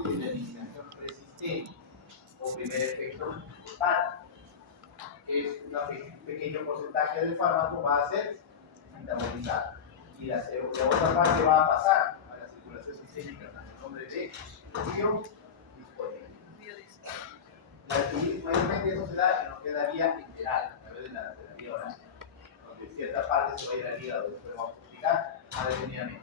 aporte de la eliminación persistente o primer efecto total, que es un pequeño porcentaje del fármaco va a ser metabolizado y la otra parte va a pasar a la circulación sistémica con el nombre de biodisponibilidad. Mayormente eso se da en lo que es la vía enteral, a través de la vía oral, donde cierta parte se va a ir al hígado, después vamos a explicar más detenidamente.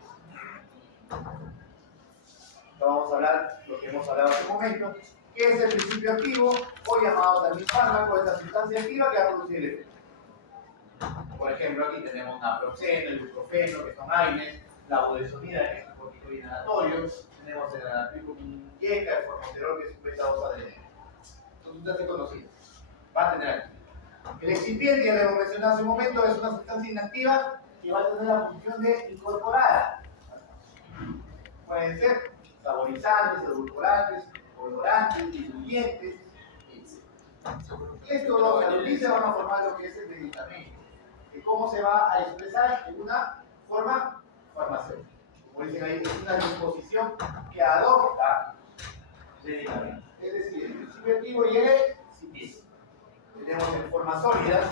Vamos a hablar lo que hemos hablado hace un momento, que es el principio activo, o llamado también fármaco, esta sustancia activa que va a producir el efecto. Por ejemplo, aquí tenemos naproxeno, el ibuprofeno, que son AINES, la budesonida, que es un corticoide inhalatorio, tenemos el anatricum yeca, el formoterol, que es un beta-2 adrenal. Son sustancias conocidas. Va a tener aquí. El excipiente, ya lo hemos mencionado hace un momento, es una sustancia inactiva que va a tener la función de incorporar. Pueden ser saborizantes, edulcorantes, colorantes, diluyentes, etc. Y esto los analiza van a formar lo que es el medicamento. De cómo se va a expresar en una forma farmacéutica. Como dicen ahí, es una disposición que adopta medicamento. Es decir, el principio activo y el excipiente. Tenemos en formas sólidas,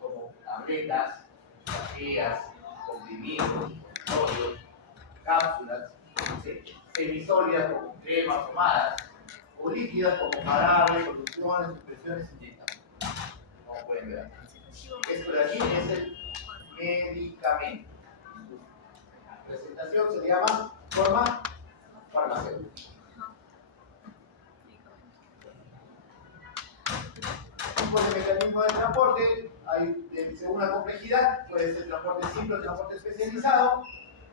como tabletas, pastillas, comprimidos, sólidos, cápsulas, semisólidas como cremas, pomadas, o líquidas como jarabes, soluciones, suspensiones inyectables. Como pueden ver aquí. Esto de aquí es el medicamento. La presentación se llama forma farmacéutica. Tipos de mecanismo de transporte, hay según la complejidad, puede ser transporte simple o transporte especializado,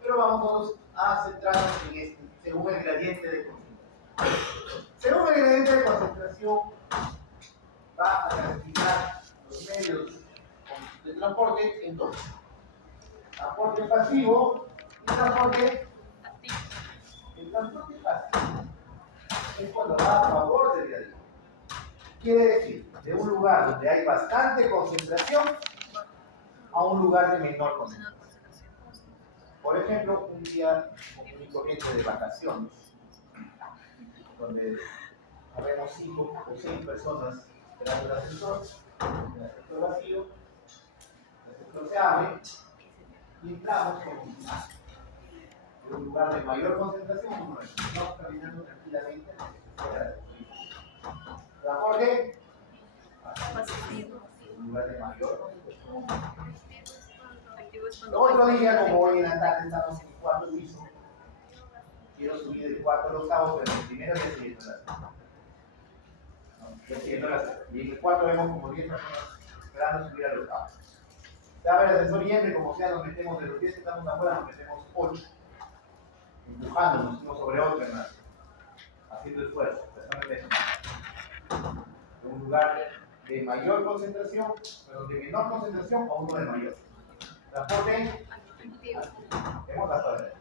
pero vamos a centrarnos en este, según el gradiente de concentración. Según el gradiente de concentración, va a clasificar los medios de transporte en dos: transporte pasivo y transporte activo. El transporte pasivo es cuando va a favor del gradiente. Quiere decir, de un lugar donde hay bastante concentración a un lugar de menor concentración. Por ejemplo, un día común y corriente de vacaciones, donde habemos 5 o 6 personas esperando el ascensor vacío, el ascensor se abre y entramos de un lugar de mayor concentración a uno. Estamos caminando tranquilamente transporte un lugar de mayor concentración. Otro día, como hoy en la tarde estamos en el cuarto piso, quiero subir del cuarto al octavo, pero el primero ya siguiendo la sala. Y en el cuarto vemos como 10 personas esperando subir al octavo. Se abre el ascensor y entra, como sea, nos metemos de los 10 que estamos afuera, nos metemos 8. Empujándonos uno sobre otro, hermano. Haciendo esfuerzo. En un lugar de mayor concentración, pero de menor concentración a uno de mayor. Transporte activo. Tenemos las tablas.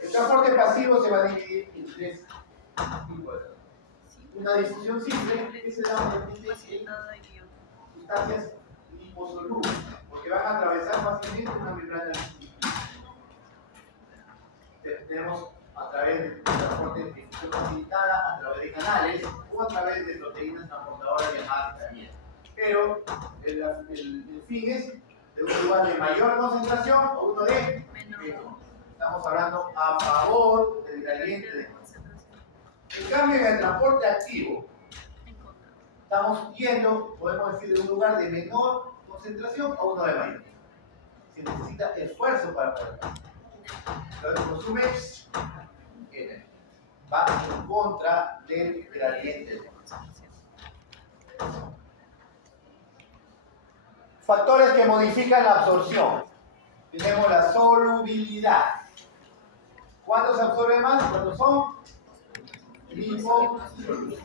El transporte pasivo se va a dividir en 3 tipos. Una difusión simple, que se da en sustancias liposolubles, porque van a atravesar fácilmente una membrana lipídica. Tenemos a través del transporte de difusión facilitada, a través de canales o a través de proteínas transportadoras llamadas camiones. Pero el fin es de un lugar de mayor concentración o uno de menor. Estamos hablando a favor del gradiente de concentración. En cambio, en el transporte activo, estamos yendo, podemos decir, de un lugar de menor concentración a uno de mayor. Se necesita esfuerzo para poder pasar. Lo que consume va en contra del gradiente de concentración. Factores que modifican la absorción. Tenemos la solubilidad. ¿Cuándo se absorbe más? Cuando son liposolubles.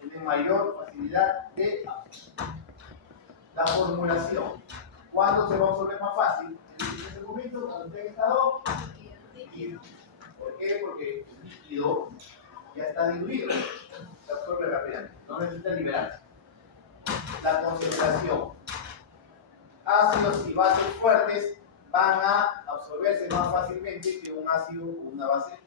Tienen mayor facilidad de absorción. La formulación. ¿Cuándo se va a absorber más fácil? En este momento, cuando esté en estado líquido. ¿Por qué? Porque el líquido ya está diluido. Se absorbe rápidamente. No necesita liberarse. La concentración. Ácidos y bases fuertes van a absorberse más fácilmente que un ácido o una base.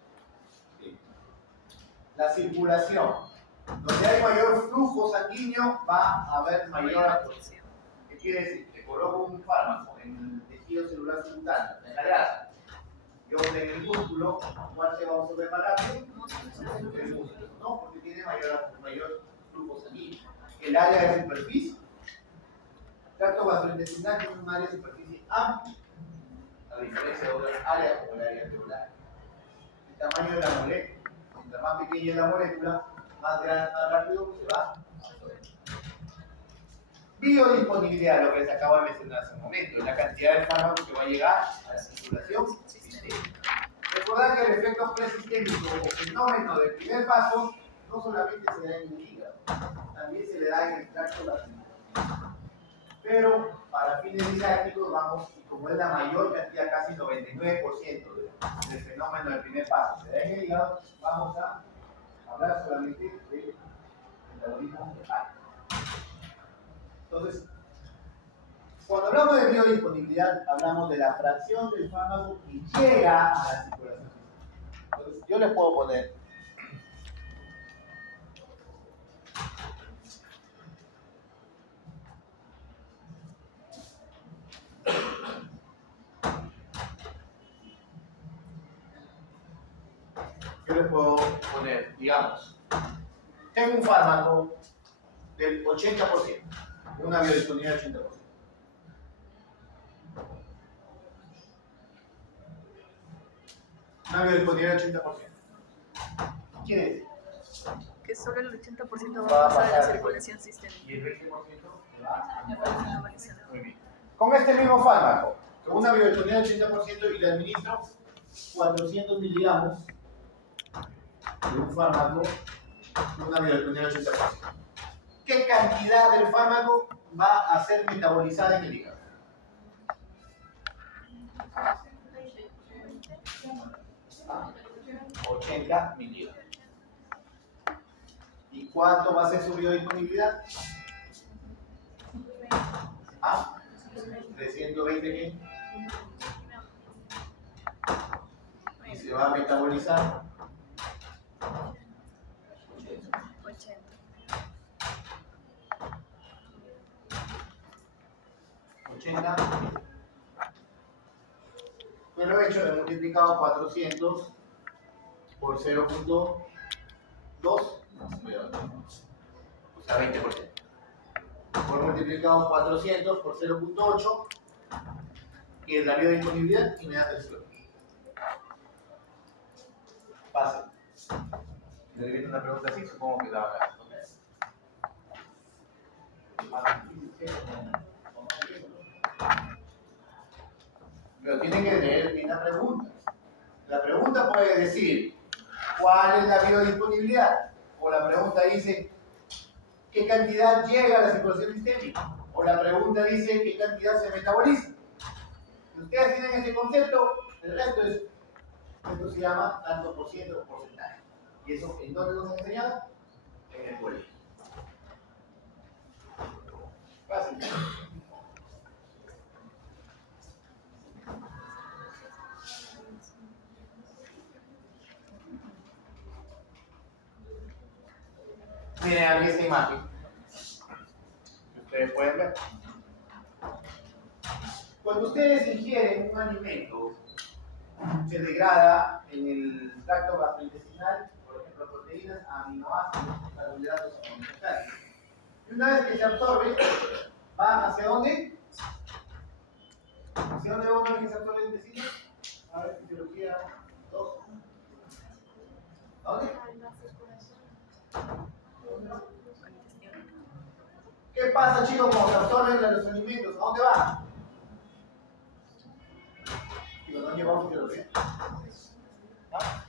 La circulación. Donde hay mayor flujo sanguíneo va a haber mayor absorción. ¿Qué quiere decir? Que coloco un fármaco en el tejido celular subcutáneo, en la grasa, y otro en el músculo, ¿cuál se va a absorber más rápido? El músculo, ¿no? Porque tiene mayor flujo sanguíneo. El área de superficie. El tracto gastrointestinal tiene un área de superficie amplia, a diferencia de otras áreas como el área celular. El tamaño de la molécula. Mientras más pequeña es la molécula, más rápido se va a absorber. Biodisponibilidad, lo que les acabo de mencionar hace un momento, es la cantidad de fármaco que va a llegar a la circulación sistémica. Recordad que el efecto presistémico o fenómeno del primer paso no solamente se da en el hígado, también se le da en el tracto gastrointestinal. Pero para fines didácticos vamos, y como es la mayor cantidad, casi 99% del fenómeno del primer paso se da en el hígado, vamos a hablar solamente del metabolismo hepático. Entonces, cuando hablamos de biodisponibilidad, hablamos de la fracción del fármaco que llega a la circulación. Entonces, yo les puedo poner digamos, tengo un fármaco del 80%, una biodisponibilidad del 80%. Una biodisponibilidad del 80%. ¿Qué quiere decir? Que solo el 80% va a pasar a la circulación sistémica. Y el 20% va a normalizar. Muy bien. Con este mismo fármaco, con una biodisponibilidad del 80% y le administro 400 miligramos de un fármaco con una biodisponibilidad del 80%. ¿Qué cantidad del fármaco va a ser metabolizada en el hígado? 80 miligramos. ¿Y cuánto va a ser su biodisponibilidad? 320 ¿qué? Y se va a metabolizar 80. Yo lo he hecho, he multiplicado 400 por 0.2, o sea 20%. Por multiplicado 400 por 0.8, que es la biodisponibilidad, y me da el suelo. Fácil. Si le viene una pregunta así, supongo que la van a responder. Pero tienen que leer bien la pregunta. La pregunta puede decir, ¿cuál es la biodisponibilidad? O la pregunta dice, ¿qué cantidad llega a la circulación sistémica? O la pregunta dice, ¿qué cantidad se metaboliza? Si ustedes tienen ese concepto, el resto es, esto se llama tanto por ciento o porcentaje. ¿Y eso en dónde nos han enseñado? En el colegio. Fácil. Miren aquí esta imagen. Ustedes pueden ver. Cuando ustedes ingieren un alimento, se degrada en el tracto gastrointestinal, por ejemplo, proteínas, aminoácidos, carbohidratos monosacáridos. Y una vez que se absorbe, ¿van hacia dónde? ¿Hacia dónde va una vez que se absorbe el intestino? A ver, fisiología 2. ¿A dónde? ¿Qué pasa, chicos, cuando se absorben los alimentos? ¿A dónde va? Chicos, ¿no llevamos fisiología? ¿Ah?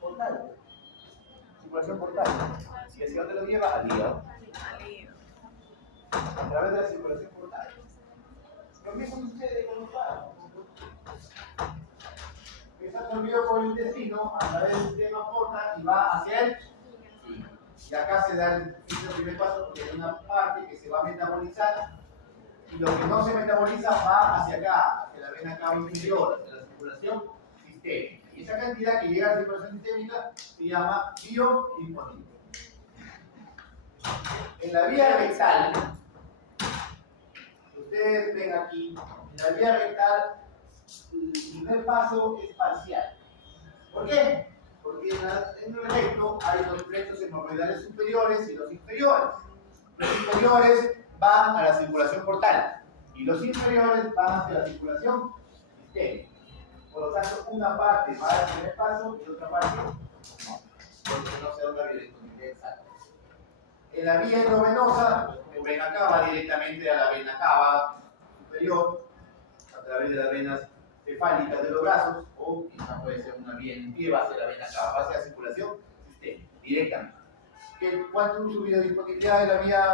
Portal. Circulación portal. ¿Y hacia dónde lo lleva? Al hígado. A través de la circulación portal. Lo mismo sucede con los páramos. Que se ha absorbido por el intestino a través del sistema portal y va hacia el hígado. Y acá se da el primer paso porque hay una parte que se va a metabolizar y lo que no se metaboliza va hacia acá, hacia la vena cava inferior, hacia la circulación sistémica. Y esa cantidad que llega a la circulación sistémica se llama biodisponible. En la vía rectal, ustedes ven aquí, en la vía rectal el primer paso es parcial. ¿Por qué? Porque en el recto hay los plexos hemorroidales superiores y los inferiores. Los superiores van a la circulación portal y los inferiores van hacia la circulación sistémica. Por lo tanto, una parte va al primer paso y otra parte no, porque no se da una biodisponibilidad exacta. En la vía endovenosa, como ven acá, va directamente a la vena cava superior, a través de las venas cefálicas de los brazos, o quizá puede ser una vía en pie, va hacia la vena cava, va hacia la circulación sistémica, directamente. ¿Cuánto es su biodisponibilidad de la vía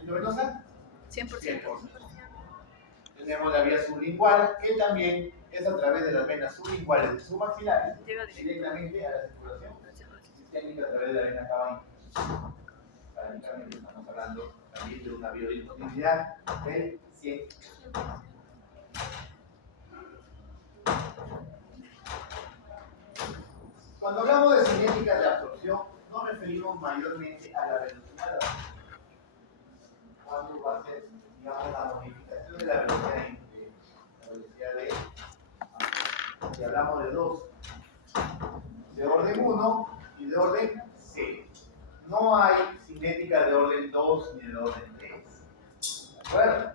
endovenosa? 100%. 100%. Tenemos la vía sublingual, que también es a través de las venas sublinguales de submaxilares, directamente a la circulación sistémica a través de la vena cava. Prácticamente estamos hablando también de una biodisponibilidad del 100%. Cuando hablamos de cinética de absorción, nos referimos mayormente a la velocidad. ¿Cuánto va a ser, digamos, la modificación de la velocidad de si hablamos de dos, de orden 1 y de orden 0. No hay cinética de orden 2 ni de orden 3. ¿De acuerdo?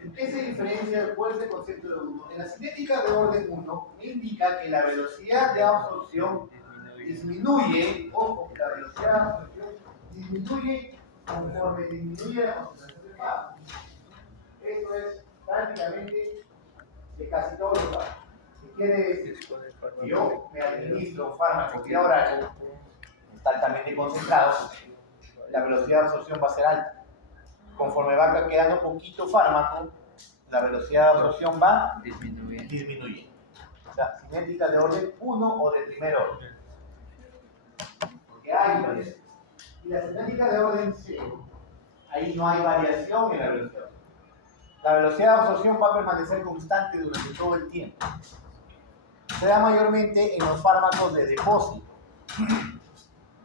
¿En qué se diferencia? ¿Cuál es el concepto de 1? En la cinética de orden 1 me indica que la velocidad de absorción disminuye, ojo, la velocidad de absorción disminuye conforme disminuye la concentración de fármaco. Eso es prácticamente de casi todos los fármacos. ¿Qué quiere decir? Si yo me administro un fármaco vía oral altamente concentrado, la velocidad de absorción va a ser alta. Conforme va quedando poquito fármaco, la velocidad de absorción va disminuyendo. O sea, cinética de orden 1 o de primer orden. Porque hay variación. Y la cinética de orden 0, ahí no hay variación en la velocidad. La velocidad de absorción va a permanecer constante durante todo el tiempo. Se da mayormente en los fármacos de depósito.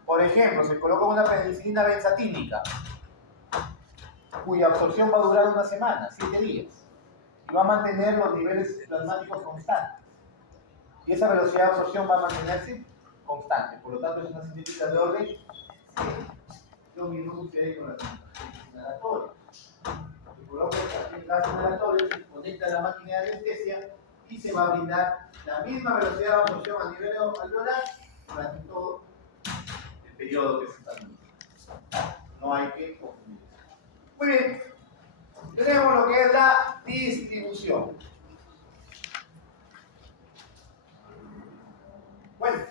Por ejemplo, se coloca una penicilina benzatínica, cuya absorción va a durar una semana, 7 días, y va a mantener los niveles plasmáticos constantes. Y esa velocidad de absorción va a mantenerse constante, por lo tanto es una cinética de orden 0. Lo mismo sucede con las inhalatorias. Se coloca el inhalatorio, se conecta a la máquina de anestesia y se va a brindar la misma velocidad de absorción a nivel alveolar durante todo el periodo que se está dando. No hay que confundir. Muy bien, tenemos lo que es la distribución. Bueno,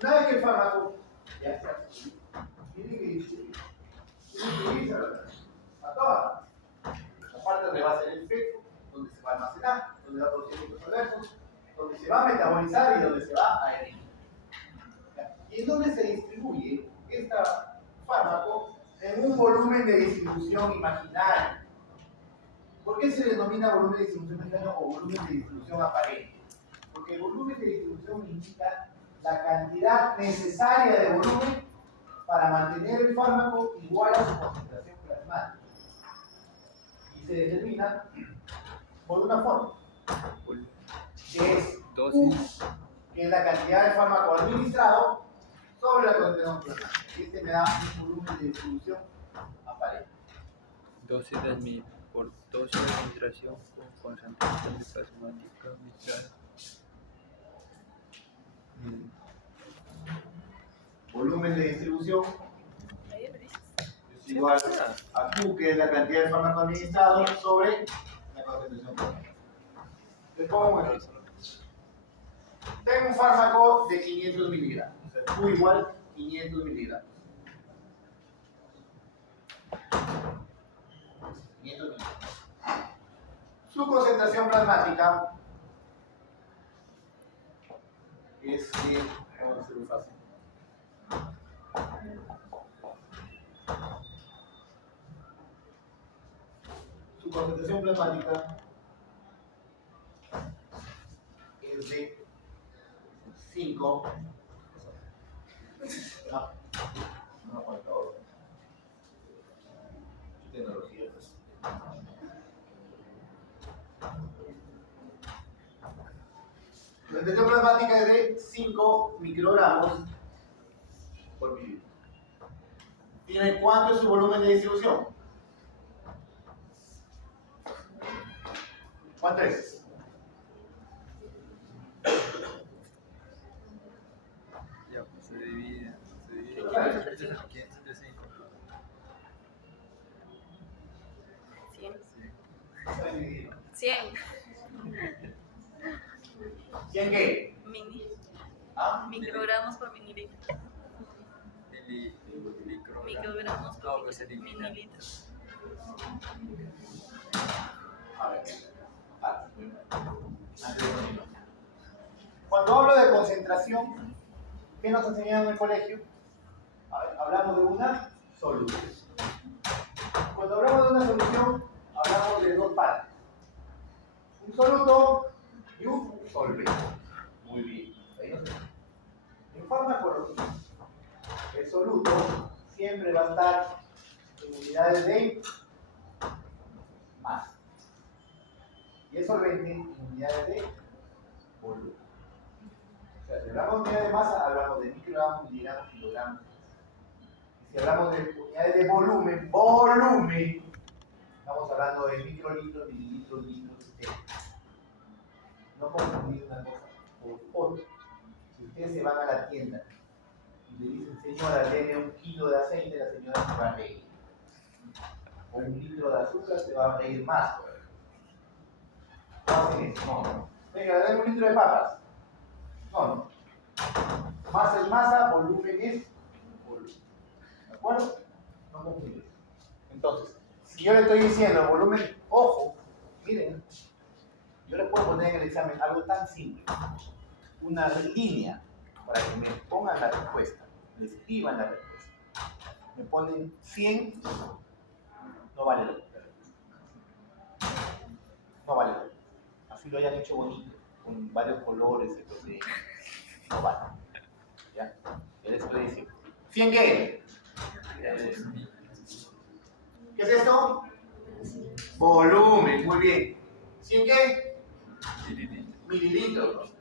una vez que el fármaco ya está absorbido, tiene que distribuirse a todas la parte donde va a ser el efecto, donde se va a almacenar, donde va a producir efectos adversos, donde se va a metabolizar y donde se va a eliminar. ¿Y en dónde se distribuye este fármaco? En un volumen de distribución imaginario. ¿Por qué se denomina volumen de distribución imaginario o volumen de distribución aparente? Porque el volumen de distribución indica la cantidad necesaria de volumen para mantener el fármaco igual a su concentración plasmática. Y se determina por una forma, que es U, que es la cantidad de fármaco administrado sobre la concentración plasmática. Y este me da un volumen de distribución aparente. Dosis de por dosis de administración con concentración de plasmática administrada. Volumen de distribución es igual a Q, que es la cantidad de fármaco administrado, sobre la concentración plasmática. Les pongo un ejemplo. Tengo un fármaco de 500 miligramos. O sea, Q igual 500 miligramos. 500 miligramos. Su concentración plasmática es de, vamos a hacerlo fácil. su concentración plasmática es de 5. No aguanta ahora. Tecnología. La concentración plasmática es de 5 microgramos por mililitro. ¿Tiene cuánto es su volumen de distribución? ¿Cuánto es? Ya, pues se divide. Claro. 505. 100. 100 100 qué? mini. ¿Ah? Microgramos por mililitro. Microgramos No, por pues se elimina. mililitros. A ver. Cuando hablo de concentración, ¿qué nos enseñaron en el colegio? A ver, hablamos de una solución. Cuando hablamos de una solución, hablamos de dos partes. Un soluto y un solvente. Muy bien. Ahí nos enseñan. En farmacología, el soluto siempre va a estar en unidades de masa. Y el solvente en unidades de volumen. O sea, si hablamos de unidades de masa, hablamos de microgramos, miligramos, kilogramos. Y si hablamos de unidades de volumen, estamos hablando de microlitros, mililitros, litros, etc. No confundir una cosa por otra. Si ustedes se van a la tienda y le dicen, señora, deme 1 kilo de aceite, la señora se va a reír. O 1 litro de azúcar, se va a reír más. No hacen eso, no. Venga, dame 1 litro de papas. No. Masa es masa, volumen es volumen. ¿De acuerdo? No confundir. Entonces, si yo le estoy diciendo volumen, ojo, miren, yo le puedo poner en el examen algo tan simple. Una línea para que me pongan la respuesta, me escriban la respuesta. Me ponen 100, no vale la respuesta. No vale la respuesta. Así lo hayan hecho bonito, con varios colores, entonces no vale. ¿Ya? Yo les estoy diciendo. ¿100 qué? ¿Qué es esto? Volumen, muy bien. ¿100 qué? Mililitros.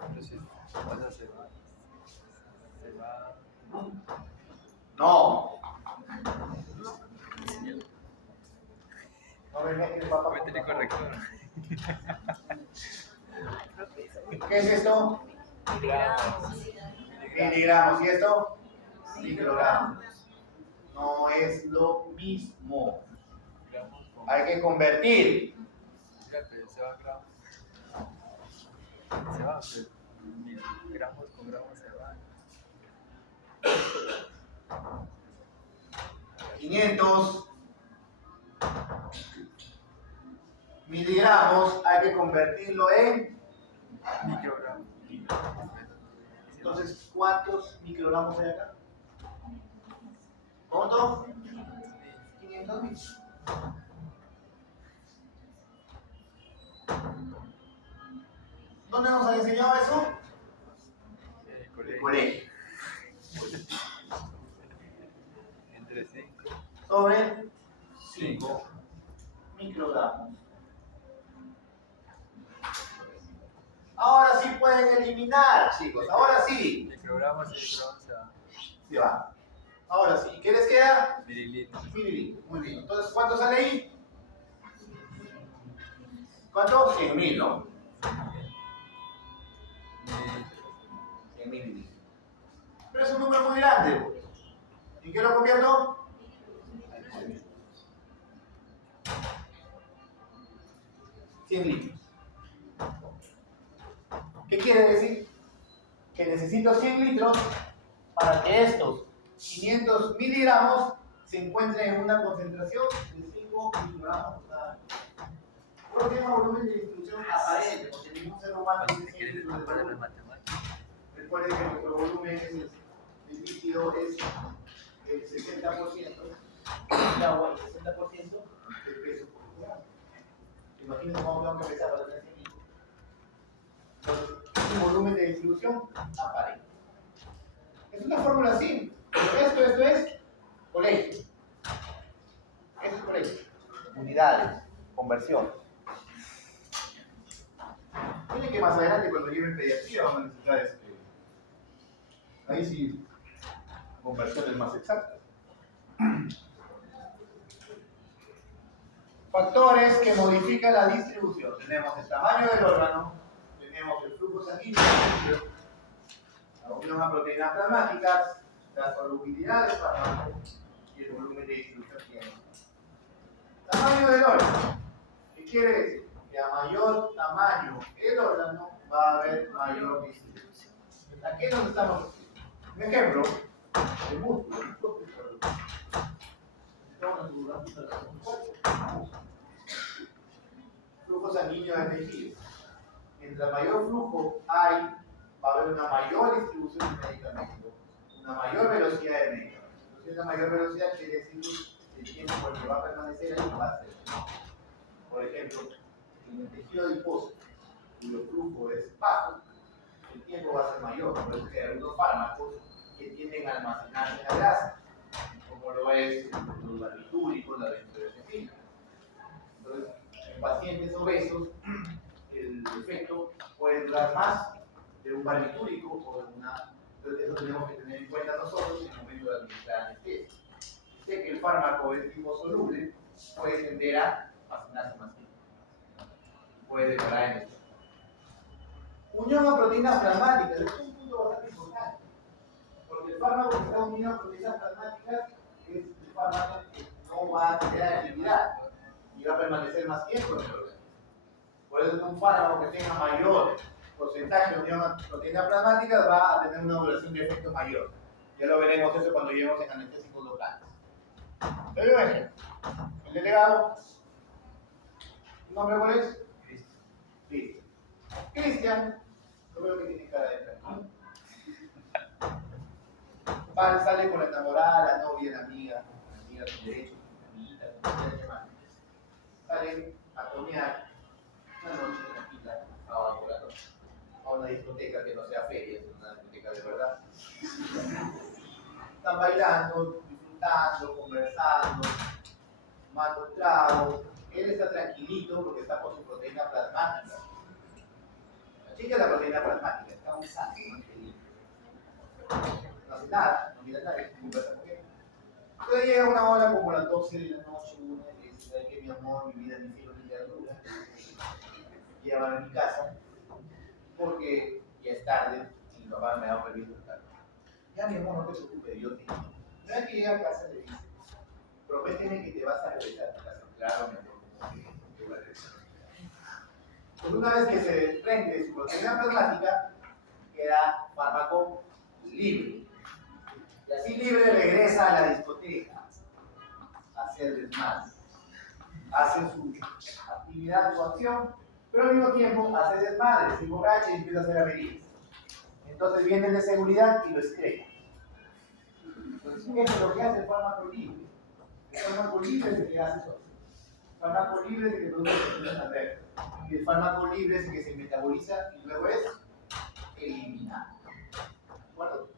Entonces, masa se va. No. No me mezcles papá. Métele corrector. ¿Qué es esto? Miligramos. Miligramos. ¿Y esto? Microgramos. No es lo mismo. Hay que convertir. Fíjate, se va gramos. Se va, pues, gramos con gramos se va. 500 miligramos hay que convertirlo en. Microgramos. Entonces, ¿cuántos microgramos hay acá? ¿Cuánto? 500.000. ¿Dónde nos han enseñado eso? En el colegio. Entre 5. Sobre 5 microgramos. Ahora sí pueden eliminar, chicos. Ahora sí. Microgramos y microgramos se va. Se va. Ahora sí. ¿Qué les queda? Mililitros. Mililitros. Muy bien. Entonces, ¿cuánto sale ahí? ¿Cuánto? 100.000, ¿no? 100 mililitros. Pero es un número muy grande, pues. ¿En qué lo convierto? 100 litros. ¿Qué quiere decir? Que necesito 100 litros para que estos 500 miligramos se encuentren en una concentración de 5 microgramos por cada litro. ¿Por qué llama volumen de distribución aparente? Porque ningún ser humano tiene 100 litros de volumen. Recuerden que nuestro volumen es el líquido es el 60%, el agua el 60% del peso corporal. Imagínense cómo tengo que pesar para tener 100 litros. Entonces, un volumen de distribución aparente. Es una fórmula simple. Esto es colegio. Esto es colegio. Unidades, conversión. Oye, que más adelante cuando lleven pediatría vamos a necesitar ahí sí, conversiones más exactas. Factores que modifican la distribución. Tenemos el tamaño del órgano, tenemos el flujo sanguíneo, la unión a proteínas plasmáticas, la solubilidad del fármaco y el volumen de distribución que tiene. Tamaño del órgano. ¿Qué quiere decir? Que a mayor tamaño el órgano va a haber mayor distribución. ¿A qué nos estamos refiriendo? Un ejemplo, el músculo. Flujo sanguíneo de tejido. Mientras mayor flujo hay, va a haber una mayor distribución de medicamentos, una mayor velocidad de medicamentos. Entonces, una mayor velocidad quiere decir que el tiempo por el que va a permanecer ahí va a ser. Por ejemplo, en el tejido adiposo, cuyo flujo es bajo, el tiempo va a ser mayor. Por eso que hay algunos fármacos que tienden a almacenarse en la grasa, como lo es los barbitúricos, la benzodiazepina. Entonces, en pacientes obesos, el efecto puede durar más de un barbitúrico o de una. Entonces, eso tenemos que tener en cuenta nosotros en el momento de administrar anestesia. Sé que el fármaco es liposoluble, puede tender a almacenarse más tiempo. Puede demorar en esto. Unión a proteínas plasmáticas, este es un punto bastante importante, porque el fármaco que está unido a proteínas plasmáticas es el fármaco que no va a tener actividad y va a permanecer más tiempo en el organismo. Por eso un fármaco que tenga mayor porcentaje de unión a proteínas plasmáticas va a tener una duración de efecto mayor. Ya lo veremos eso cuando lleguemos en anestésicos locales. Pero bueno, el delegado, ¿tu nombre cuál es? Cristian. Cristian, yo veo que tiene cara de tranquilo. Sale con la enamorada, la novia, la amiga con derecho, amiguita, salen a tomear una noche tranquila, sábado por la noche, a una discoteca que no sea feria, es una discoteca de verdad. Están bailando, disfrutando, conversando, tomando tragos. Él está tranquilito porque está con su proteína plasmática. La chica es la proteína plasmática, está muy sana, muy feliz. No hace nada, no mira nada, conversa con él. Entonces llega una hora como las 12 de la noche, una y dice, ¿sabes qué, mi amor, mi vida, mi cielo, mi ternura? Llevan a mi casa porque ya es tarde y mi papá me da permiso de estar. Ya, mi amor, no te preocupes, yo te digo. Una vez que llega a casa le dice, prométeme que te vas a regresar a tu casa. Claro, mi amor, yo voy a regresar. Pues una vez que se desprende de su proteína plasmática, queda fármaco libre. Y así libre regresa a la discoteca a hacer desmadre. Hace su actividad, su acción, pero al mismo tiempo hace desmadre, se emborracha y empieza a hacer averías. Entonces viene el de seguridad y lo estrella. Entonces, eso es lo que hace el fármaco libre. El fármaco libre es el que hace eso. El fármaco libre es el que produce efectos adversos. Y el fármaco libre es el que se metaboliza y luego es eliminado. ¿De acuerdo?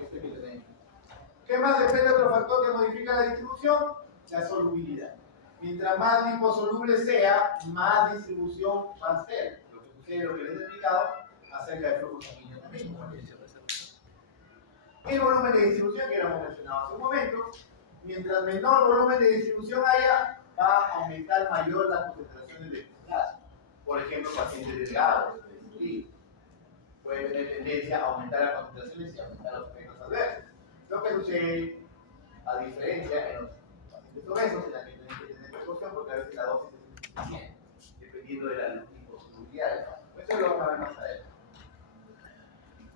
Esto es que tenemos. ¿Qué más depende de otro factor que modifica la distribución? La solubilidad. Mientras más liposoluble sea, más distribución va a ser. Lo que sucede, lo que les he explicado acerca del flujo sanguíneo también. El volumen de distribución que habíamos mencionado hace un momento, mientras menor volumen de distribución haya, va a aumentar mayor las concentraciones de glucosa. Por ejemplo, pacientes delgados, puede tener tendencia a aumentar las concentraciones y aumentar los efectos adversos. Lo que sucede, a diferencia en los pacientes obesos, en la que tienen que tener precaución porque a veces la dosis es insuficiente, dependiendo de la liposolubilidad del fármaco. Eso lo vamos a ver más adelante.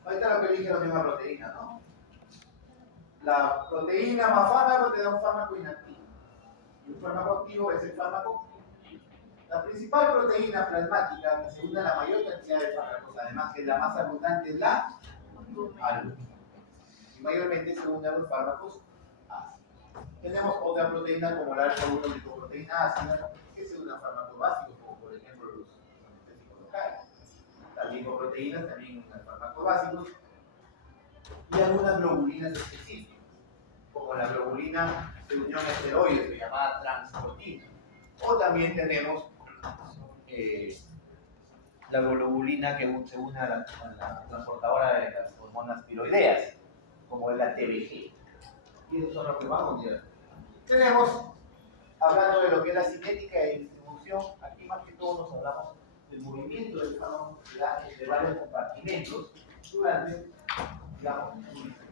Ahorita lo que dije es la misma proteína, ¿no? La proteína más fármaco te da un fármaco inactivo. Y un fármaco activo es el fármaco. La principal proteína plasmática que se une a la mayor cantidad de fármacos, además que es la más abundante, es la albúmina. y mayormente se unen a los fármacos ácidos. Tenemos otra proteína como la alfa-1 glicoproteína ácida, que se une a fármacos básicos, como por ejemplo los anestésicos locales. Las lipoproteínas también unen a fármacos básicos, y algunas globulinas específicas, como la globulina de unión esteroides, llamada transportina. O también tenemos la globulina que se une a la transportadora de las hormonas tiroideas, como es la TBG. Y eso son los que vamos a ver. Tenemos, hablando de lo que es la cinética y distribución, aquí más que todo nos hablamos del movimiento del fármaco de varios compartimentos durante, digamos, un distribución.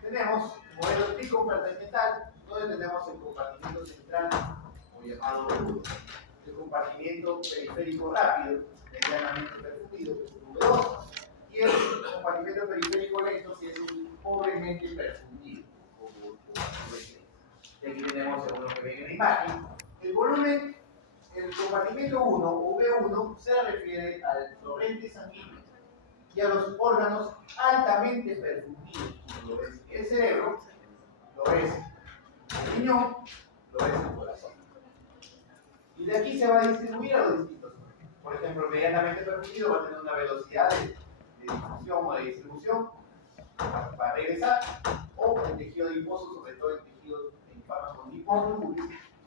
Tenemos modelo tricompartimental, donde tenemos el compartimento central, o llamado el compartimento periférico rápido, medianamente perfundido, que es el V2, y el compartimento periférico lento, que es un pobremente perfundido. Y aquí tenemos, según lo que ven en la imagen, el volumen, el compartimento 1 o V1 se refiere al torrente sanguíneo y a los órganos altamente perfundidos, como lo es el cerebro, lo es el riñón, lo es el corazón. Y de aquí se va a distribuir a los distintos. Por ejemplo, medianamente perfundido va a tener una velocidad de difusión o de distribución para regresar, o el tejido adiposo, sobre todo el tejido en fármacos liposolubles,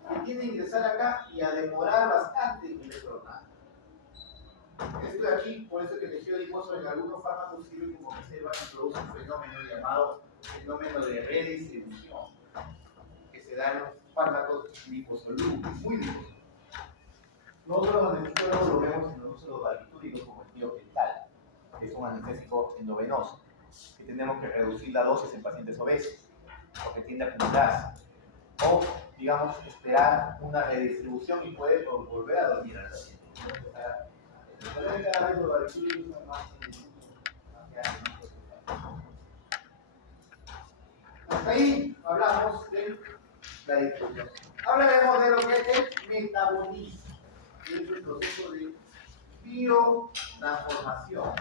que tiene que ingresar acá y a demorar bastante en retornar. Esto de aquí, por eso que el tejido adiposo en algunos fármacos sirve como reserva y produce un fenómeno llamado fenómeno de redistribución, que se da en los fármacos liposolubles, muy liposolubles. Nosotros los anestésicos lo vemos en el uso de los barbitúricos como el tiopental, que es un anestésico endovenoso, que tenemos que reducir la dosis en pacientes obesos, porque tiende a acumularse. O, digamos, esperar una redistribución y puede volver a dormir al paciente. Cada vez los barbitúricos son más hasta ahí hablamos de la distribución. Hablaremos de lo que es el metabolismo. Es el proceso de biotransformación,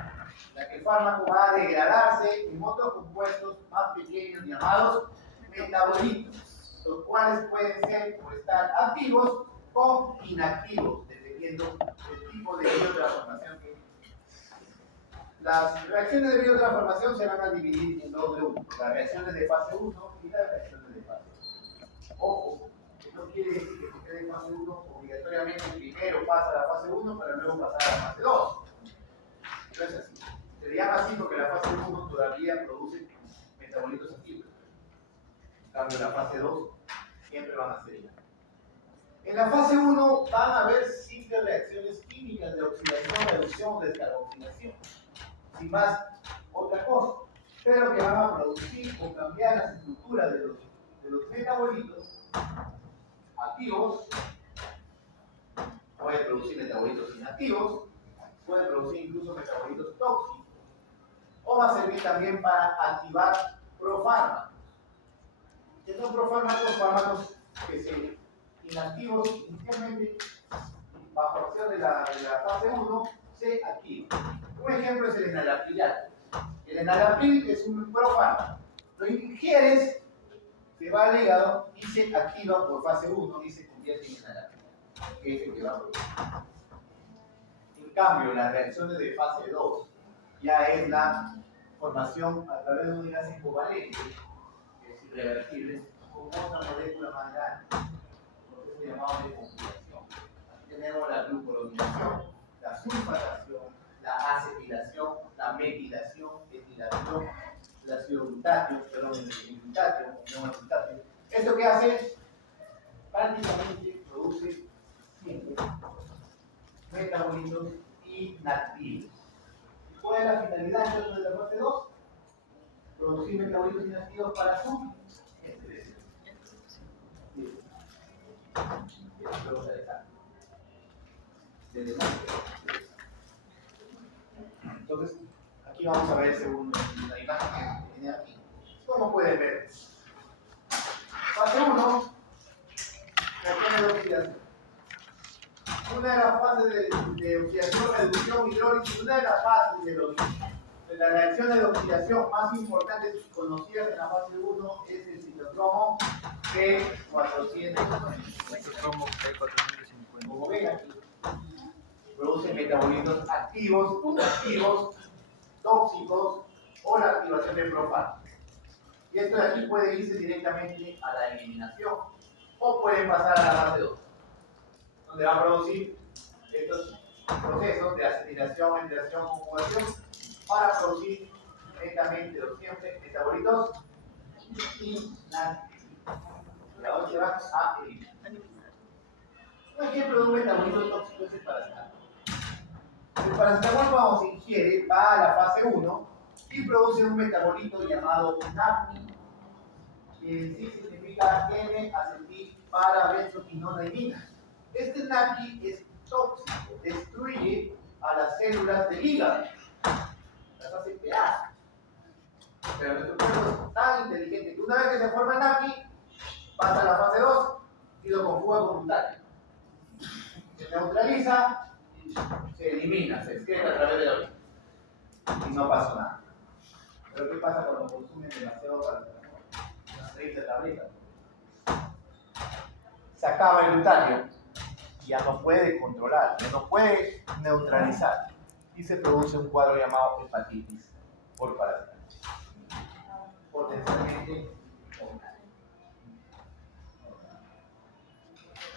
la que el fármaco va a degradarse en otros compuestos más pequeños llamados metabolitos, los cuales pueden ser o estar activos o inactivos, dependiendo del tipo de biotransformación que las reacciones de biotransformación se van a dividir en dos grupos, las reacciones de fase 1 y las reacciones de fase 2. Ojo, no quiere decir que si quede en fase 1, obligatoriamente primero pasa a la fase 1 para luego pasar a la fase 2. No es así. Se le llama así porque la fase 1 todavía produce metabolitos activos. En cambio, la fase 2 siempre van a ser inactivos. En la fase 1 van a haber simples reacciones químicas de oxidación, reducción o descarboxilación. Sin más otra cosa. Pero que van a producir o cambiar las estructuras de los metabolitos activos, puede producir metabolitos inactivos, puede producir incluso metabolitos tóxicos, o va a servir también para activar profármacos. ¿Qué son profármacos? Fármacos que se inactivos inicialmente, bajo acción de la fase 1, se activan. Un ejemplo es el enalaprilato. El enalapril es un profármaco. Lo ingieres, se va al hígado y se activa por fase 1 y se convierte en enalapril, que es el que va a producir. En cambio, las reacciones de fase 2 ya es la formación a través de un enlace covalente, que es irreversible, con otra molécula más grande, proceso llamado de conjugación. Aquí tenemos la glucuronidación, la sulfatación, la acetilación, la metilación, etilación, el ácido glutatio, perdón, el glutatio, no el glutatio. ¿Esto qué hace? Prácticamente produce siempre metabolitos inactivos. ¿Cuál es la finalidad entonces de la fase 2? Producir metabolitos inactivos para su excreción. Entonces, aquí vamos a ver según la imagen que tiene aquí. ¿Cómo pueden ver? Fase 1, reacción de oxidación. Una de las fases de oxidación, reducción, hidrólisis, una de las fases de los de las reacciones de oxidación más importantes conocidas en la fase 1 es el citocromo P450. Citocromo P450. Como ven aquí, produce metabolitos activos, inactivos, tóxicos o la activación de profano. Y esto de aquí puede irse directamente a la eliminación o puede pasar a la fase 2, donde va a producir estos procesos de acetilación, ventilación, conjugación para producir netamente o siempre metabolitos inactivos. Y ahora se van a eliminar. Un ejemplo de un metabolito tóxico es el paracetamol. El paracetamol, cuando se ingiere, va a la fase 1 y produce un metabolito llamado NAPNI, que en sí significa N-acetilparabenzoquinonamina. Este NAPNI es tóxico, destruye a las células del hígado, las hace pedazos. Pero nuestro cuerpo es tan inteligente que una vez que se forma el NAPNI, pasa a la fase 2 y lo conjuga con glutatión. Se neutraliza, se elimina, se excreta a través de la orina y no pasa nada. Pero ¿qué pasa cuando consumen demasiado paracetamol? Unas 30 tabletas. Se acaba el glutatio, ya no puede controlar, ya no puede neutralizar y se produce un cuadro llamado hepatitis por paracetamol. Potencialmente mortal.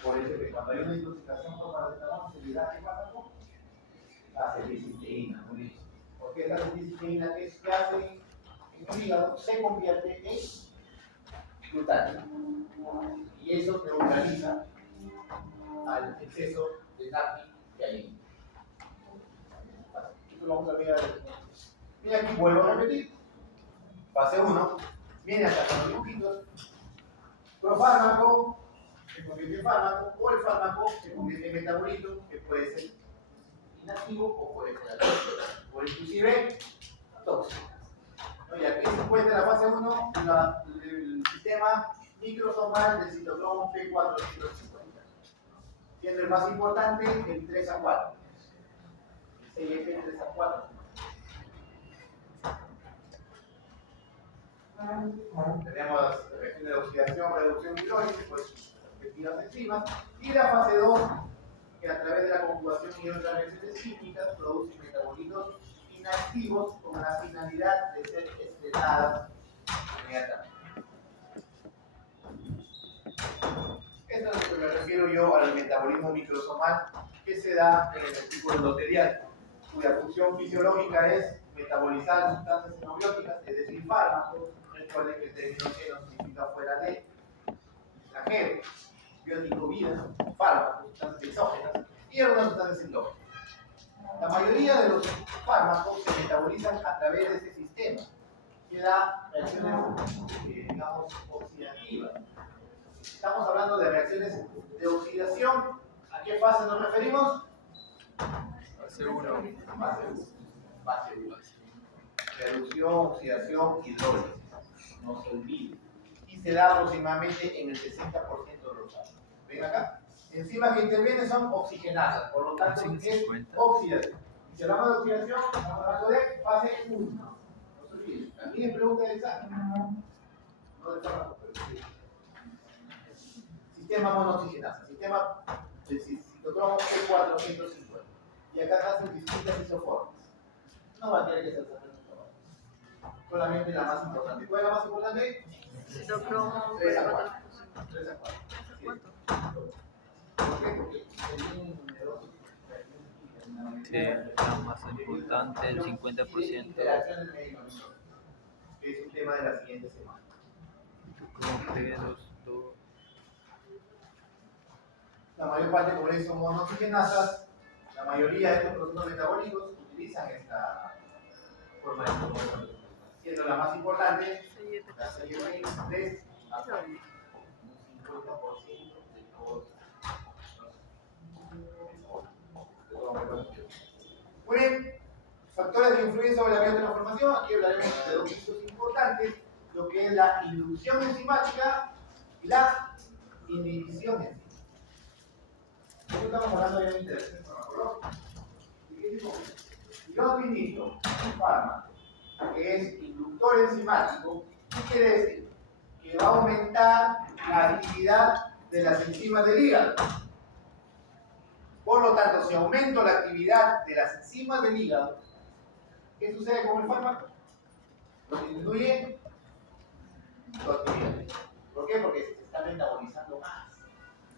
Por eso que cuando hay una intoxicación por paracetamol se dirá que pasa con aceticisteína. Porque esta aceticisteína que hace en el hígado se convierte en glutatio. Y eso neutraliza al exceso de NAPNI que hay ahí. Esto lo vamos a ver. Mira aquí, vuelvo a repetir. Fase 1, viene hasta con los dibujitos. Profármaco se convierte en fármaco, o el fármaco se convierte en metabolito, que puede ser inactivo o puede ser activo, o inclusive tóxico. ¿No? Y aquí se encuentra en la fase 1 el sistema microsomal del citocromo P450, siendo el más importante el 3 a 4, el CIF 3 a 4. Tenemos reacciones de oxidación, reducción hidrólica, pues respectivas enzimas, y la fase 2, que a través de la conjugación y otras reacciones químicas produce metabolitos inactivos con la finalidad de ser excretadas inmediatamente. Esto es lo que me refiero yo al metabolismo microsomal que se da en el vestíbulo endotelial, cuya función fisiológica es metabolizar sustancias xenobióticas, es decir, fármacos. Recuerden que el término xeno significa fuera de, extranjero, biótico, vida, fármacos, sustancias exógenas y algunas sustancias endógenas. La mayoría de los fármacos se metabolizan a través de este sistema, que da reacciones, digamos, oxidativas. Estamos hablando de reacciones de oxidación. ¿A qué fase nos referimos? Fase 1. Fase 1. Reducción, oxidación, hidrólisis. No se olvide. Y se da aproximadamente en el 60% de los casos. ¿Ven acá? Enzimas que intervienen son oxigenasas, por lo tanto es oxidación. Y si hablamos de oxidación, estamos hablando de fase 1. No se olviden. Aquí es pregunta de examen. No de fármaco, pero sí. Sistema monooxigenasa, sistema del citocromo P450. Y acá hacen distintas isoformas. No va a tener que ser solamente la más importante. ¿Cuál es la más importante? Citocromo 3 a 4. 3 a 4. ¿Cuánto? ¿Por qué? Porque el numeroso. Sí, la más importante, el 50%. Interacciones medicamentos. Que es un tema de la siguiente semana. Citocromo P2. La mayor parte, como les son monooxigenasas, la mayoría de estos procesos metabólicos utilizan esta forma de comportamiento. Siendo la más importante, la CIF 3 hasta un 50% de todos los. Muy bien, factores que influyen sobre la biotransformación. Aquí hablaremos de dos puntos importantes, lo que es la inducción enzimática y la inhibición enzimática. Aquí estamos hablando de interacciones farmacológicas. ¿Y qué tipo? Yo administro un fármaco que es inductor enzimático, ¿qué quiere decir? Que va a aumentar la actividad de las enzimas del hígado. Por lo tanto, si aumento la actividad de las enzimas del hígado, ¿qué sucede con el fármaco? Lo disminuye su actividad. ¿Por qué? Porque se está metabolizando más.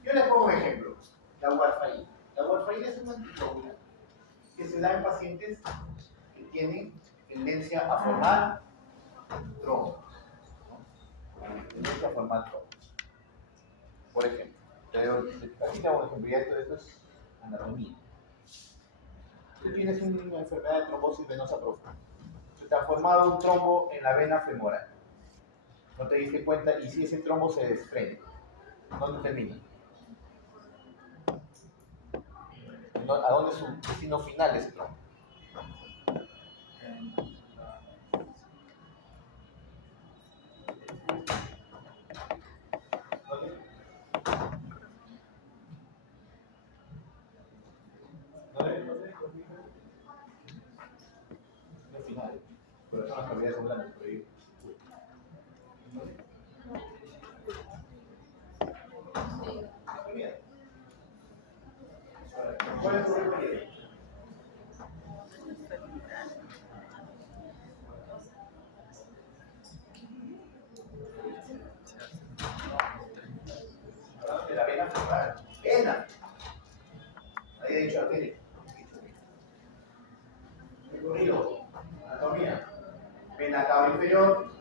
Yo les pongo un ejemplo, la warfarina. La warfarina es un anticoagulante que se da en pacientes que tienen tendencia a formar trombos. Tendencia a formar trombos. Por ejemplo, aquí te hago un ejemplo, ya esto es anatomía. Tú tienes una enfermedad de trombosis venosa profunda. Se te ha formado un trombo en la vena femoral. No te diste cuenta, y si ese trombo se desprende, ¿dónde termina? ¿A dónde es su destino final ese trombo? ¿Dónde? No es final, pero son las cavidades orgánicas, por ahí. Muy bien. ¿Cuál es tu referencia? De la vena femoral. Vena. Ahí he dicho arteria. Recorrido. Anatomía. Vena cava inferior.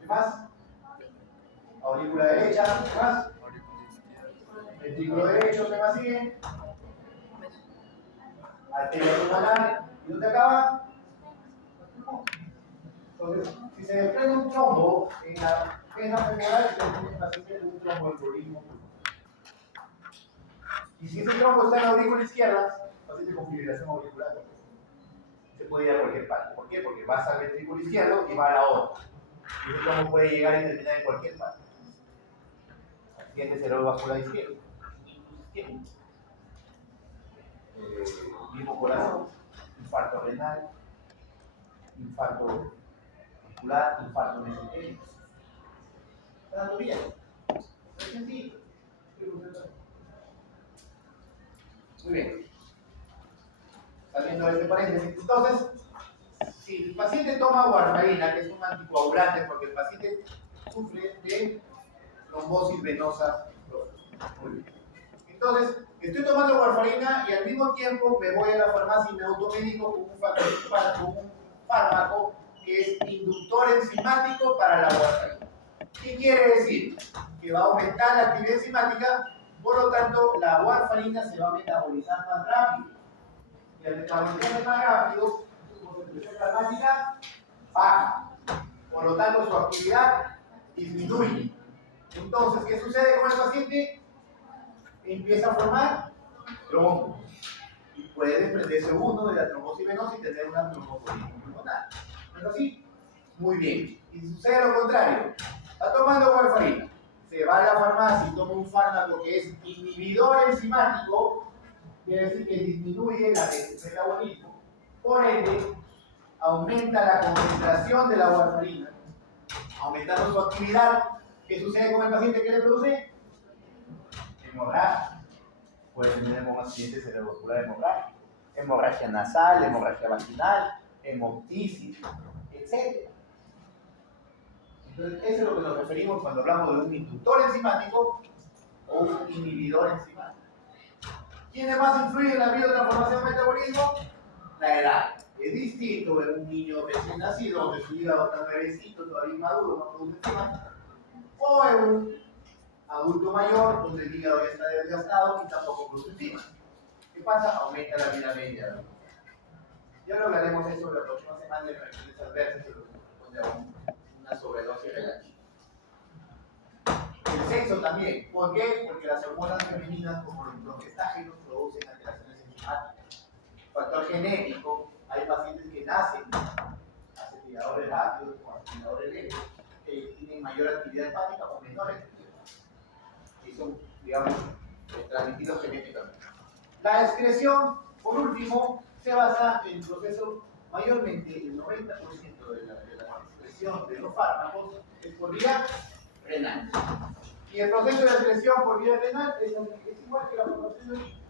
¿Qué más? Aurícula derecha. ¿Qué más? Ventrículo derecho. ¿Qué más sigue? Arteria pulmonar. ¿Y dónde acaba? Entonces, si se desprende un trombo en la vena femoral, se desprende el paciente de un tromboembolismo. Y si ese trombo está en la aurícula izquierda, paciente con fibrilación auricular, se puede ir a cualquier parte. ¿Por qué? Porque va al ventrículo izquierdo y va a la otra. Y ese trombo puede llegar y terminar en cualquier parte. Accidente cerebrovascular izquierdo. Mismo corazón, infarto renal, infarto vascular, infarto mesentérico. ¿Está dando bien? Es sencillo. Muy bien. Saliendo de este paréntesis. Entonces, si el paciente toma warfarina, que es un anticoagulante, porque el paciente sufre de trombosis venosa profunda. Muy bien. Entonces, estoy tomando warfarina y al mismo tiempo me voy a la farmacia y me automedico con un fármaco que es inductor enzimático para la warfarina. ¿Qué quiere decir? Que va a aumentar la actividad enzimática, por lo tanto, la warfarina se va a metabolizar más rápido. Y al metabolizarse más rápido, su concentración plasmática baja. Por lo tanto, su actividad disminuye. Entonces, ¿qué sucede con el paciente? Empieza a formar trombos. Y puede desprenderse uno de la trombosis venosa y tener una trombosis pulmonar. ¿No es así? Muy bien. Y si sucede lo contrario, está tomando warfarina, se va a la farmacia y toma un fármaco que es inhibidor enzimático, quiere decir que disminuye el metabolismo, por ende, aumenta la concentración de la warfarina, aumentando su actividad. ¿Qué sucede con el paciente que le produce? Hemorragia. Puede tener un accidente cerebrovascular hemorrágico, hemorragia nasal, hemorragia vaginal, hemoptisis, etc. Entonces, eso es lo que nos referimos cuando hablamos de un inductor enzimático o un inhibidor enzimático. ¿Quiénes más influyen en la biotransformación del metabolismo? La edad. Es distinto ver un niño recién nacido, donde su hígado está nuevecito, todavía inmaduro, no produce enzimas, o en un adulto mayor, donde el hígado ya está desgastado y tampoco produce enzimas. ¿Qué pasa? Aumenta la vida media. Ya lo hablaremos eso la próxima semana de reacciones adversas, lo que corresponde a una sobredosis relativa. El sexo también. ¿Por qué? Porque las hormonas femeninas, como los progestágenos, producen alteraciones enzimáticas. Factor genético, hay pacientes que nacen acetiladores rápidos o acetiladores lentos, que tienen mayor actividad hepática o menor actividad. Y son, digamos, transmitidos genéticamente. La excreción, por último, se basa en el proceso, mayormente el 90% tratamiento de la excreción de los fármacos es por vía renal. Y el proceso de excreción por vía renal es igual que la formación de líquido.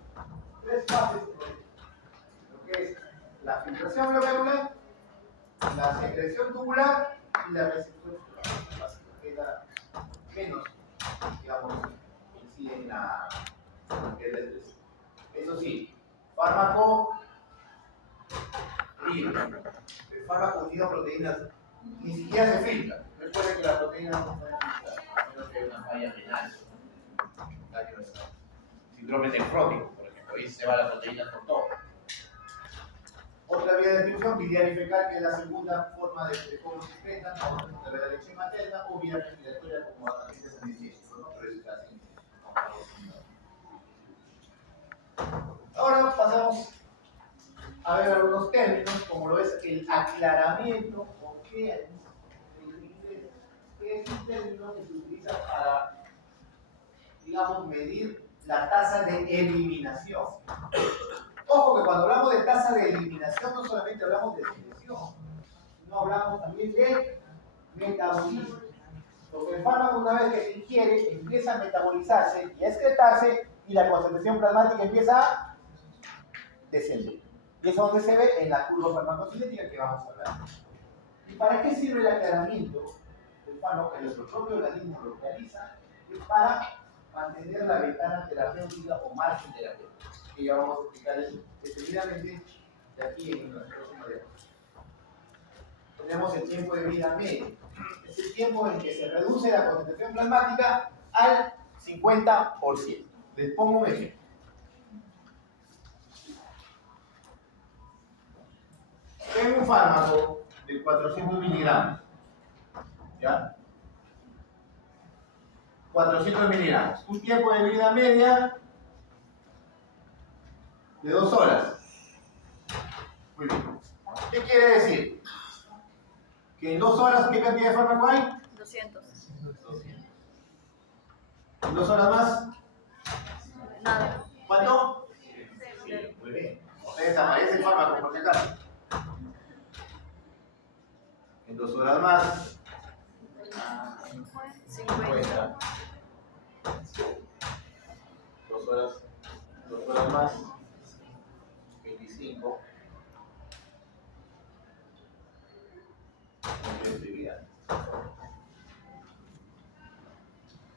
Tres fases: lo que es la filtración glomerular, la secreción tubular y la recepción tubular, que es la menos, digamos, incide en la que es la excreción. Eso sí, fármaco libre. El fármaco unido a proteínas ni siquiera se filtra. Recuerden que las proteínas no pueden filtrar, a menos que haya una falla renal, daño de síndrome nefrótico, por ejemplo, ahí se va la proteína por todo. Otra vía de distribución, biliar y fecal, que es la segunda forma de cómo se excretan, a través de la leche materna, o vía respiratoria como agentes anestésicos, ¿no? Pero es casi. Ahora pasamos a ver algunos términos, como lo es el aclaramiento, o qué es un término que se utiliza para, digamos, medir la tasa de eliminación. Ojo que cuando hablamos de tasa de eliminación no solamente hablamos de excreción, sino hablamos también de metabolismo. Porque el fármaco, una vez que se ingiere, empieza a metabolizarse y a excretarse y la concentración plasmática empieza a descender. Y eso es donde se ve en la curva farmacocinética que vamos a hablar. ¿Y para qué sirve el aclaramiento del fármaco? Que nuestro propio organismo lo realiza, es para mantener la ventana terapéutica o margen terapéutico. Y ya vamos a explicarles detenidamente de aquí en la próxima diapositiva. Tenemos el tiempo de vida medio. Es el tiempo en que se reduce la concentración plasmática al 50%. Les pongo un ejemplo. Tengo un fármaco de 400 miligramos. ¿Ya? 400 miligramos. Un tiempo de vida media de 2 horas. Muy bien. ¿Qué quiere decir? Que en 2 horas, ¿qué cantidad de fármaco hay? 200. 200. ¿En 2 horas más? Nada. ¿Cuánto? Sí, muy bien. O sea, desaparece el fármaco por si acaso. En 2 horas más. 50. 2 horas más. 25.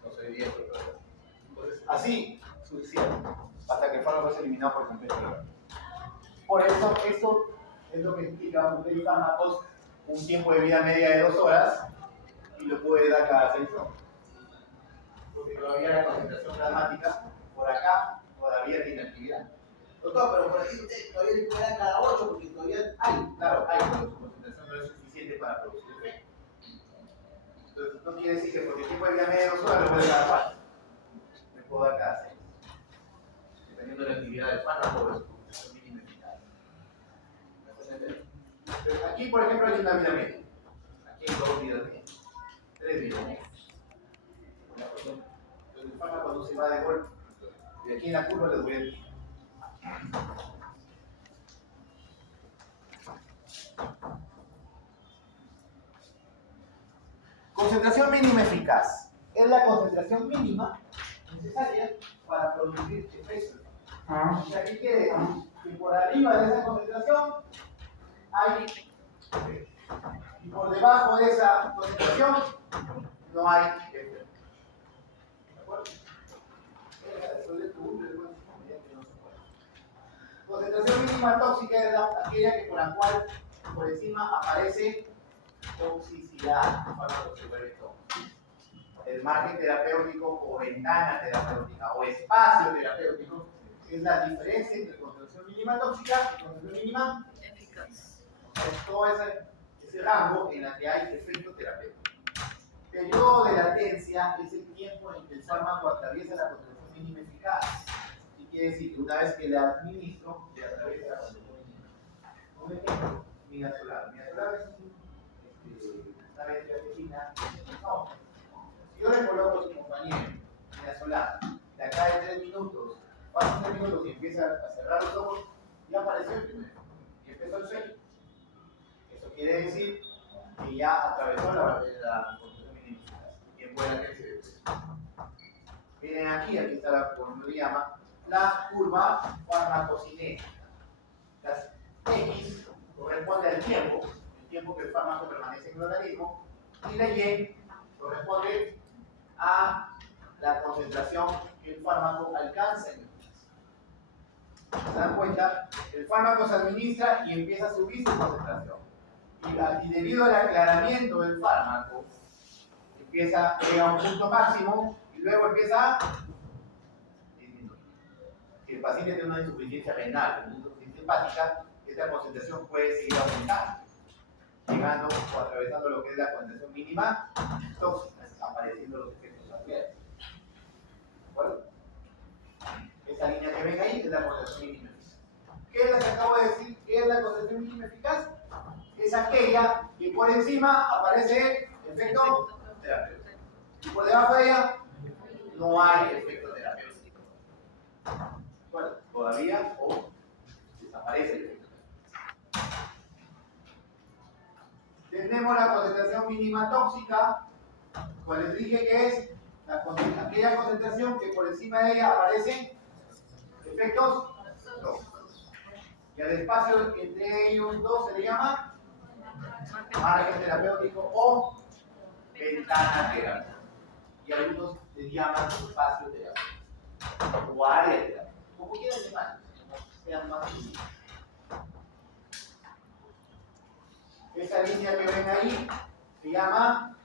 No soy viejo, pero así sucesivamente, hasta que el fármaco es eliminado por completo. Por eso, eso es lo que explica por qué hay fármacos un tiempo de vida media de 2 horas y lo puede dar cada 6 horas. Porque todavía la concentración plasmática por acá todavía tiene actividad. Doctor, pero por ahí usted todavía le puede dar cada 8 porque todavía hay. Claro, hay, pero su concentración no es suficiente para producir efecto. Entonces, no quiere decir que porque el tiempo de vida media de 2 horas le puede dar 4. Le puedo dar cada 6. Dependiendo de la actividad del fármaco o de su concentración mínima eficaz. Entonces, aquí, por ejemplo, hay una vida media. Aquí hay 2 vidas medias. 3 vidas medias. Entonces, el fármaco no se va de golpe. Y aquí en la curva les voy a decir. Concentración mínima eficaz. Es la concentración mínima necesaria para producir efecto. O sea, ¿qué quiere decir? Que por arriba de esa concentración hay efecto. Y por debajo de esa concentración no hay efecto. ¿De acuerdo? Concentración mínima tóxica es aquella que por la cual por encima aparece toxicidad, el margen terapéutico o ventana terapéutica o espacio terapéutico es la diferencia entre concentración mínima tóxica y concentración mínima Eficaz. es todo ese rango en el que hay efecto terapéutico. Periodo de latencia es el tiempo en que el fármaco atraviesa la concentración mínima eficaz. Y quiere decir que una vez que le administro, le atraviesa la concentración mínima. Un ejemplo, midazolam. Midazolam es una benzodiazepina. No. Si yo le coloco a su compañero midazolam, de acá de 3 minutos, pasan 3 minutos y empieza a cerrar los ojos, ya apareció el primero. Y empezó el sueño. Eso quiere decir que ya atravesó la concentración mínima eficaz. ¿Quién fue la que se deprimió? Miren aquí está la, como se llama, la curva farmacocinética. Las X corresponde al tiempo, el tiempo que el fármaco permanece en el organismo, y la Y corresponde a la concentración que el fármaco alcanza en el organismo. ¿Se dan cuenta? El fármaco se administra y empieza a subir su concentración. Y debido al aclaramiento del fármaco, llega a un punto máximo y luego empieza a disminuir. Si el paciente tiene una insuficiencia renal, una insuficiencia hepática, esta concentración puede seguir aumentando, llegando o atravesando lo que es la concentración mínima tóxica, apareciendo los efectos adversos. ¿De acuerdo? Esta línea que ven ahí es la concentración mínima eficaz. ¿Qué les acabo de decir? ¿Qué es la concentración mínima eficaz? Es aquella que por encima aparece efecto terapéutico. Y por debajo de ella no hay efecto terapéutico. Bueno, todavía o desaparece el efecto terapéutico. Tenemos la concentración mínima tóxica, pues les dije que es aquella concentración que por encima de ella aparecen efectos tóxicos. Y al espacio entre ellos dos se le llama margen terapéutico o ventana terapéutica. Y algunos le llaman espacio terapéutico o área terapéutica, como quieran llamar, como sean más útiles. Esa línea que ven ahí se llama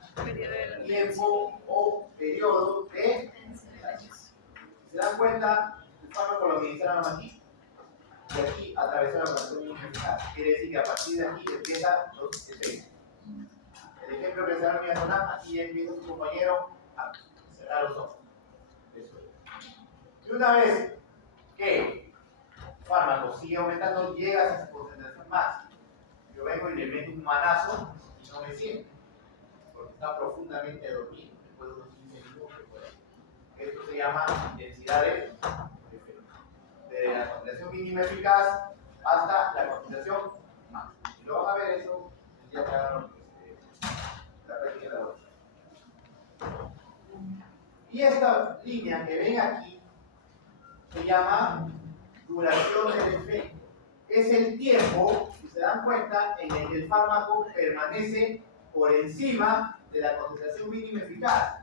tiempo o periodo de ensayo. ¿Se dan cuenta? El fármaco lo administraron aquí y aquí atravesó la concentración mínima eficaz. Quiere decir que a partir de aquí empiezan los efectos. El ejemplo que se da en mi zona, aquí empieza su compañero a cerrar los ojos. Eso es. Y una vez que el fármaco sigue aumentando, llega a su concentración máxima. Yo vengo y le meto un manazo y no me siento, porque está profundamente dormido, después de unos 15 minutos. Esto se llama intensidad de efecto. Desde la concentración mínima eficaz hasta la concentración máxima. Y lo van a ver eso el día que hagan la práctica de la bolsa. Y esta línea que ven aquí se llama duración del efecto. Es el tiempo, si se dan cuenta, en el que el fármaco permanece por encima de la concentración mínima eficaz.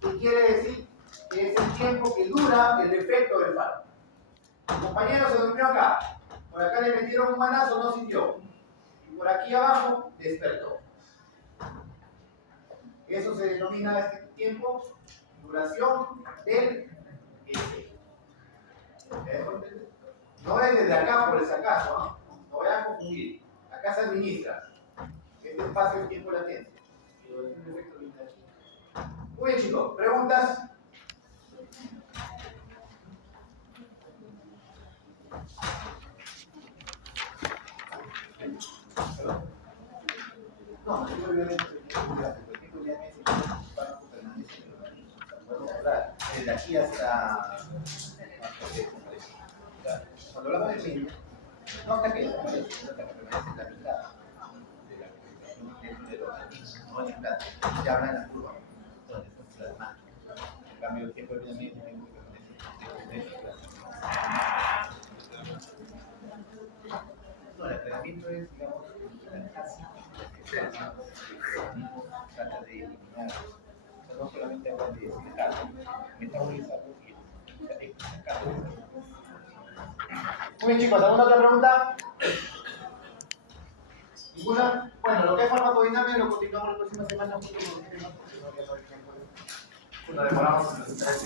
¿Qué quiere decir? Que es el tiempo que dura el efecto del fármaco. El compañero se durmió acá, por acá le metieron un manazo, no sintió, y por aquí abajo despertó. Eso se denomina este tiempo duración del efecto. No es desde acá por ese acaso, ¿no? No vayan a confundir. Acá se administra. Este espacio es tiempo latente. Y lo del efecto viene aquí. Muy bien, chicos. ¿Preguntas? No, obviamente desde aquí hasta cuando hablamos de línea, no hasta que permanece la mitad de la concentración del organismo, no en el plato, ya habla en la curva, donde son plasmáticos. En cambio, el tiempo de vida mismo permanece. No, el entrenamiento es, digamos, trata de eliminar, no solamente habla de explicarlo, metabolizarlo y explicarlo. Muy bien, chicos, ¿alguna otra pregunta? ¿Ninguna? Bueno, lo que es farmacodinámica lo continuamos la próxima semana junto con los temas, porque no había tiempo. Nos demoramos en presentar el